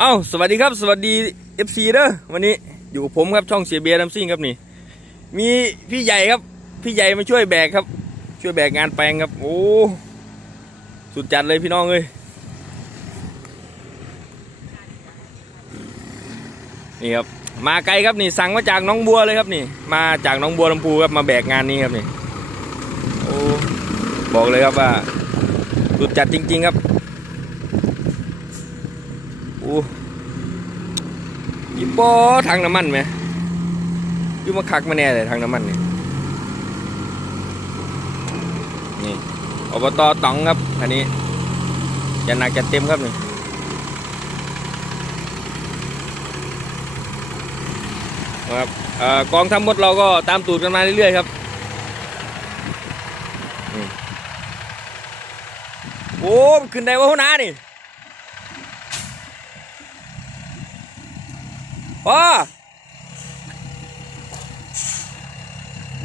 เอ้าสวัสดีครับ สวัสดี FC เด้อวันนี้อยู่กับผมครับช่องเสียเบียร์ดัมซิ่งครับนี่ มีพี่ใหญ่ครับ พี่ใหญ่มาช่วยแบกครับ ช่วยแบกงานแปลงครับ โอ้สุดจัดเลยพี่น้องเอ้ยนี่ครับมาไกลครับนี่สั่งมาจากน้องบัวเลยครับนี่ มาจากน้องบัวลำพูครับมาแบกงานนี้ครับนี่โอ้บอกเลยครับว่าสุดจัดจริง ๆ ครับ อ้ยบอทางน้ำมันไหมอยูมาคักมาแน่เลยทางน้ำมันนี่นี่อบตตองครับอันนี้จะหนักจะเต็มครับนี่ครับอ่อกองทัพมดเราก็ตามตูดกันมาเรื่อยๆครับโอ้ขึ้นได้วะหัวหน้านี่ พ่อ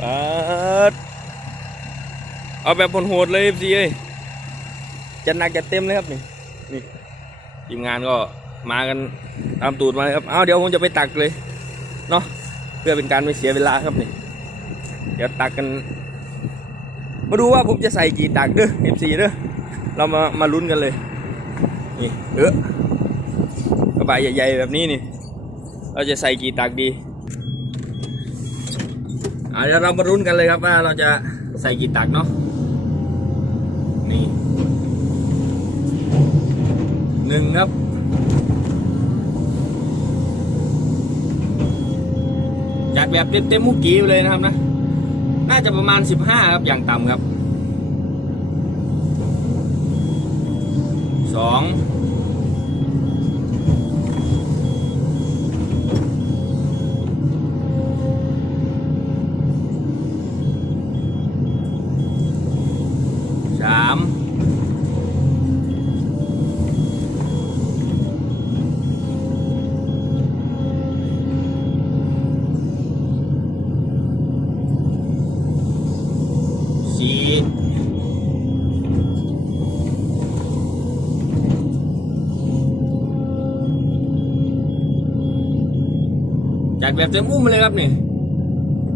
ปิดเอาแบบโหดเลยสิเอ้ยจัดหนักจัดเต็มเลยครับนี่นี่ทีมงานก็มากันตามตูดมาเลยครับเอาเดี๋ยวผมจะไปตักเลยเนาะเพื่อเป็นการไม่เสียเวลาครับนี่เดี๋ยวตักกัน มาดูว่าผมจะใส่กี่ตักเด้อ FC เด้อเรามามาลุ้นกันเลยนี่เออกระบะใหญ่ๆแบบนี้นี่ เราจะใส่กี่ตักดีเดี๋ยวเรามารุ้นกันเลยครับว่าเราจะใส่กี่ตักเนาะนี่หนึ่งครับจัดแบบเต็มเต็มมุกกี้เลยนะครับนะ น่าจะประมาณ 15 ครับอย่างต่ำครับ 2 เต็มอุ้มเลยครับนี่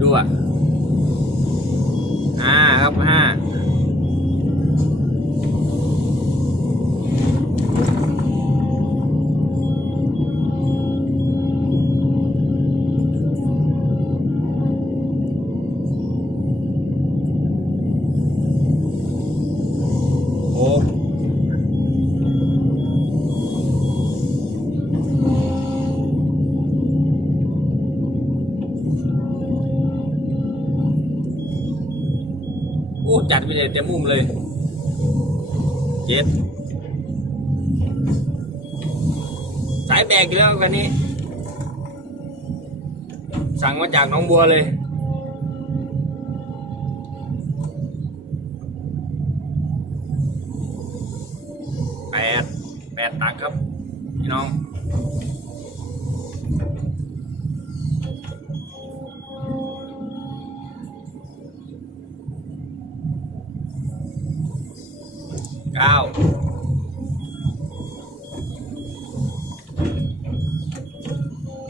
ดูอะ โอ้จัดไปเลยเต็มมุมเลยเจ็ดสายแบกอีกแล้วกันนี้ สั่งมาจากน้องบัวเลยแปดแปดตักครับ พี่น้อง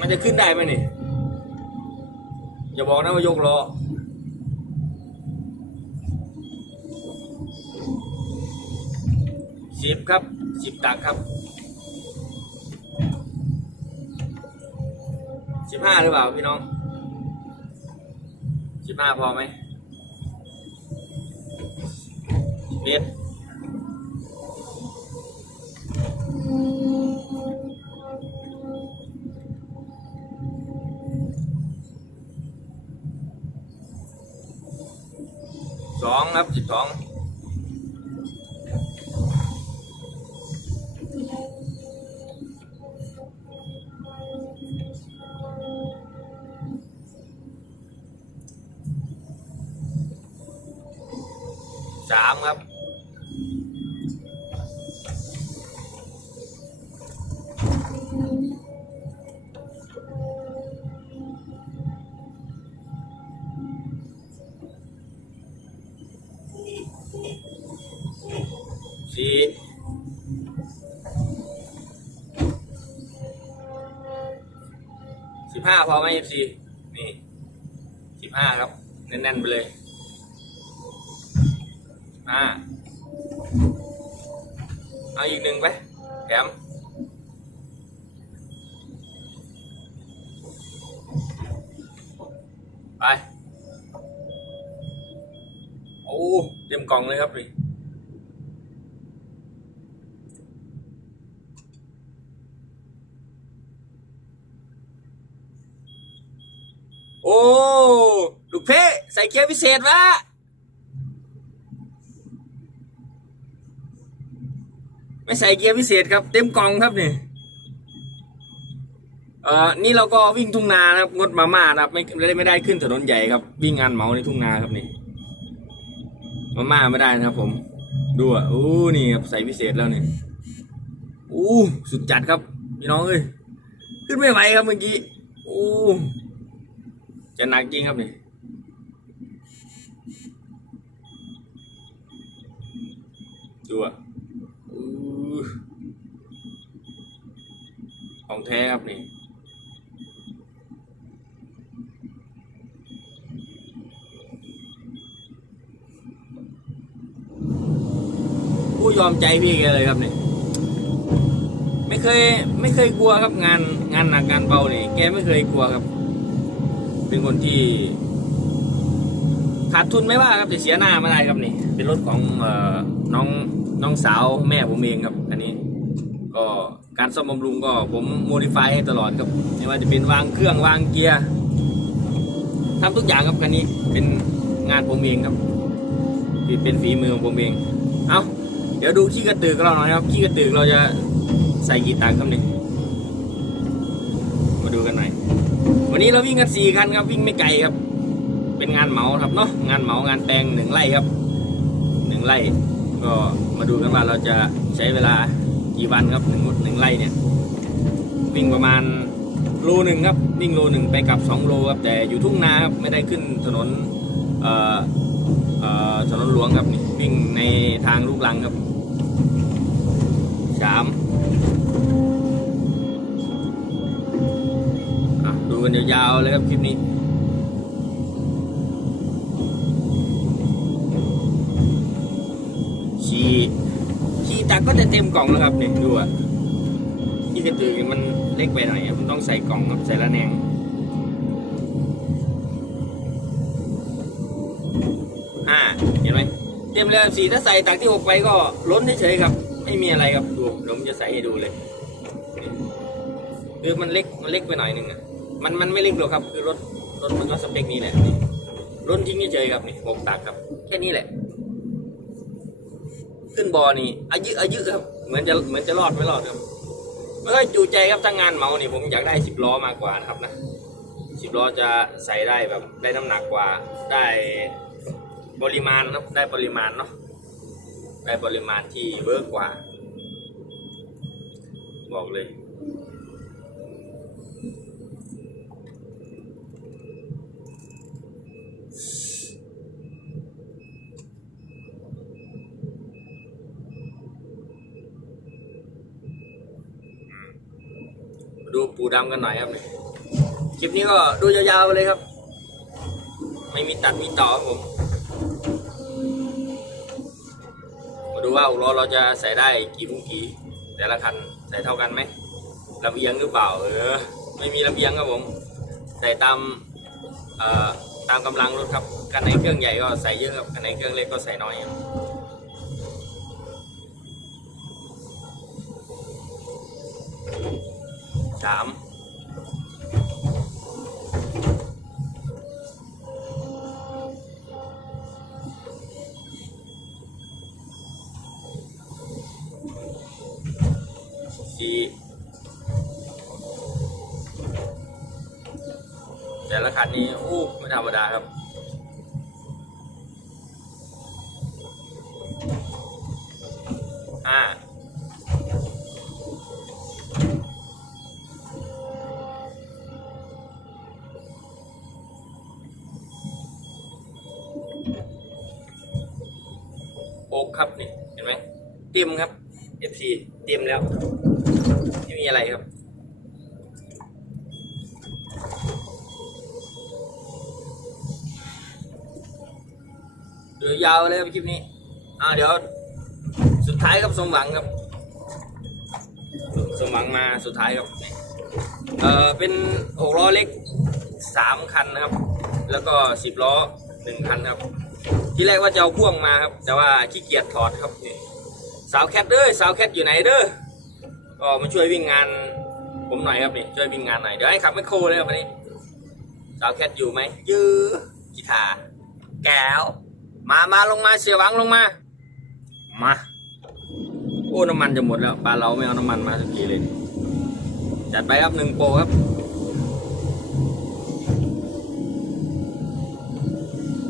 มันจะขึ้นได้ไหมนี่ อย่าบอกนะว่ายกล้อสิบครับสิบตักครับสิบห้าหรือเปล่าพี่น้องสิบห้าพอไหมสิบเอ็ด สองครับสิบสองสามครับ ห้าพอไหมเอฟซีนี่สิบห้าครับ แน่นๆไปเลยห้าเอาอีกหนึ่งไปแถมไป โอ้ เต็มกล่องเลยครับนี่โอ้ ลูกเพ่ ใส่เกียร์พิเศษวะไม่ใส่เกียร์พิเศษครับ เต็มกล่องครับนี่เอ่อนี่เราก็วิ่งทุ่งนาครับงดมาม่านครับไม่ไม่ได้ไม่ได้ขึ้นถนนใหญ่ครับ วิ่งงานเหมาในทุ่งนาครับนี่มาม่าไม่ได้นะครับ ผม ดูอะโอ้นี่ครับใส่พิเศษแล้วนี่อู้สุดจัดครับพี่น้องเอ้ยขึ้นไม่ไหวครับเมื่อกี้โอ้จะหนักจริงครับนี่ ดูอะอู้ของแท้ครับนี่ผู้ยอมใจพี่แกเลยครับนี่ไม่เคยไม่เคยกลัวครับงานงานหนักงานเบาเนี่ยแกไม่เคยกลัวครับ เป็นคนที่ ขาดทุนไม่ว่าครับแต่เสียหน้าไม่ได้ครับนี่ เป็นรถของเอ่อน้องน้องสาวแม่ผมเองครับ อันนี้ ก็การซ่อมบำรุงก็ผมโมดิฟายให้ตลอดครับไม่ว่าจะเป็นวางเครื่องวางเกียร์ทำทุกอย่างครับคันนี้เป็นงานผมเองครับเป็นฝีมือของผมเอง เอาเดี๋ยวดูขี้กระตือกเราหน่อยครับขี้กระตือกเราจะใส่กี่ตังค์ครับนี่มาดูกันหน่อยวันนี้เราวิ่งกันสี่คันครับวิ่งไม่ไกลครับ เป็นงานเหมาครับเนาะงานเหมางานแปลงหนึ่งไร่ครับหนึ่งไร่ก็มาดูกันว่าเราจะใช้เวลากี่วันครับหนึ่งหนึ่งไร่เนี่ยวิ่งประมาณโลหนึ่งครับวิ่งโลหนึ่งไปกับสองโลครับแต่อยู่ทุ่งนาครับไม่ได้ขึ้นถนนถนนหลวงครับวิ่งในทางลูกลังครับสามดูกันยาวๆเลยครับคลิปนี้ ขี่ขี่ตักก็จะเต็มกล่องแล้วครับเนี่ยดูอะที่กระตือมันเล็กไปหน่อยอะมันต้องใส่กล่องครับใส่ละแนงอ่าเห็นไหมเต็มเลยสีถ้าใส่ตักที่หกไปก็ล้นเฉยๆครับ ไม่มีอะไรครับดูเดี๋ยวผมจะใส่ให้ดูเลยคือมันเล็กมันเล็กไปหน่อยหนึ่งอะมันมันไม่เล็กหรอกครับ คือรถรถมันก็สเปคนี้แหละล้นทิ้งเฉยๆครับนี่หกตักครับแค่นี้แหละ ขึ้นบอนี่อายุอายุครับ เหมือนจะเหมือนจะรอดไม่รอดครับไม่ค่อยจูใจครับทั้งงานเมาเนี่ผมอยากได้สิบล้อมากกว่านะครับนะสิบล้อจะใส่ได้แบบได้น้ำหนักกว่าได้ปริมาณครับได้ปริมาณเนาะได้ปริมาณที่เวิร์กกว่า บอกเลย ดูปูดำกันหน่อยครับคลิปนี้ก็ดูยาวๆไปเลยครับ ไม่มีตัดมีต่อครับผม มาดูว่าอุล้อเราจะใส่ได้กี่มุ้งกี่ แต่ละคันใส่เท่ากันไหมลำเอียงหรือเปล่าเออไม่มีลำเอียงครับผมใส่ตามเอ่อตามกำลังรถครับคันไหนเครื่องใหญ่ก็ใส่เยอะครับคันไหนเครื่องเล็กก็ใส่น้อยครับสาม ครับนี่เห็นไหมเต็มครับ FC เต็มแล้วไม่มีอะไรครับเดี๋ยวยาวเลยครับคลิปนี้ อ่าเดี๋ยวสุดท้ายครับสมหวังครับ สมหวังมาสุดท้ายครับเออเป็นหกล้อเล็กสามคันนะครับ แล้วก็สิบล้อหนึ่งคันครับ ที่แรกว่าจะเอาพ่วงมาครับ แต่ว่าขี้เกียจถอดครับนี่สาวแคทเด้อสาวแคทอยู่ไหนเด้อก็มาช่วยวิ่งงาน ผมหน่อยครับนี่ช่วยวิ่งงานหน่อยเดี๋ยวให้ขับแมคโครเลยครับวันนี้สาวแคทอยู่ไหมยื้อกีตาร์แก้วมามาลงมาเสียหวังลงมามาโอ้น้ำมันจะหมดแล้วปลาเราไม่เอาน้ำมันมาสักทีเลยจัดไปครับหนึ่งโปรครับ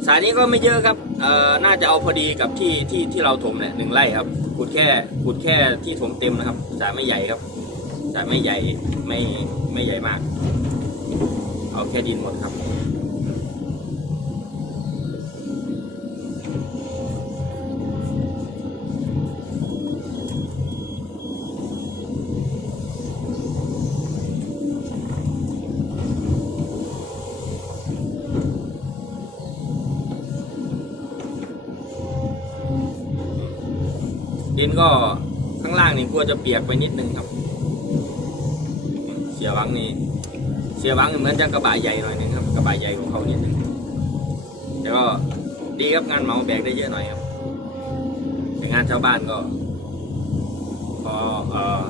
สายนี้ก็ไม่เยอะครับเอ่อน่าจะเอาพอดีกับที่ที่ที่เราถมเนี่ยหนึ่งไร่ครับขุดแค่ขุดแค่ที่ถมเต็มนะครับสายไม่ใหญ่ครับสายไม่ใหญ่ไม่ไม่ใหญ่มาก เอาแค่ดินหมดครับ นก็ข้างล่างนี่กลัวจะเปียกไปนิดนึงครับ เสียหวังนี่เสียหวังเหมือนจะกระบะใหญ่หน่อยนึงครับกระบะใหญ่ของเขานิดนึงแต่ก็ดีครับงานเมาแบกได้เยอะหน่อยครับแต่งานชาวบ้านก็พอเอ่อ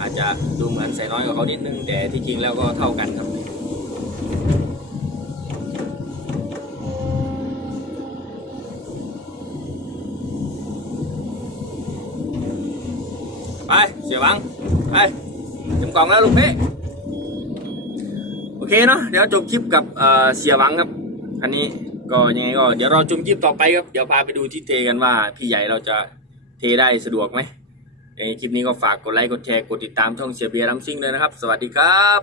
อาจจะดูเหมือนใส่น้อยกว่าเขานิดนึงแต่ที่จริงแล้วก็เท่ากันครับ ไปเสียบังไปจุ่มกล่องแล้วลูกพี่โอเคเนาะเดี๋ยวจบคลิปกับเอ่อเสียบังครับ อันนี้ก็ยังไงก็เดี๋ยวเราชมคลิปต่อไปครับเดี๋ยวพาไปดูที่เทกันว่าพี่ใหญ่เราจะเทได้สะดวกไหมในคลิปนี้ก็ฝากกดไลค์กดแชร์กดติดตามช่องเสียเบียร์รัมซิ่งเลยนะครับ สวัสดีครับ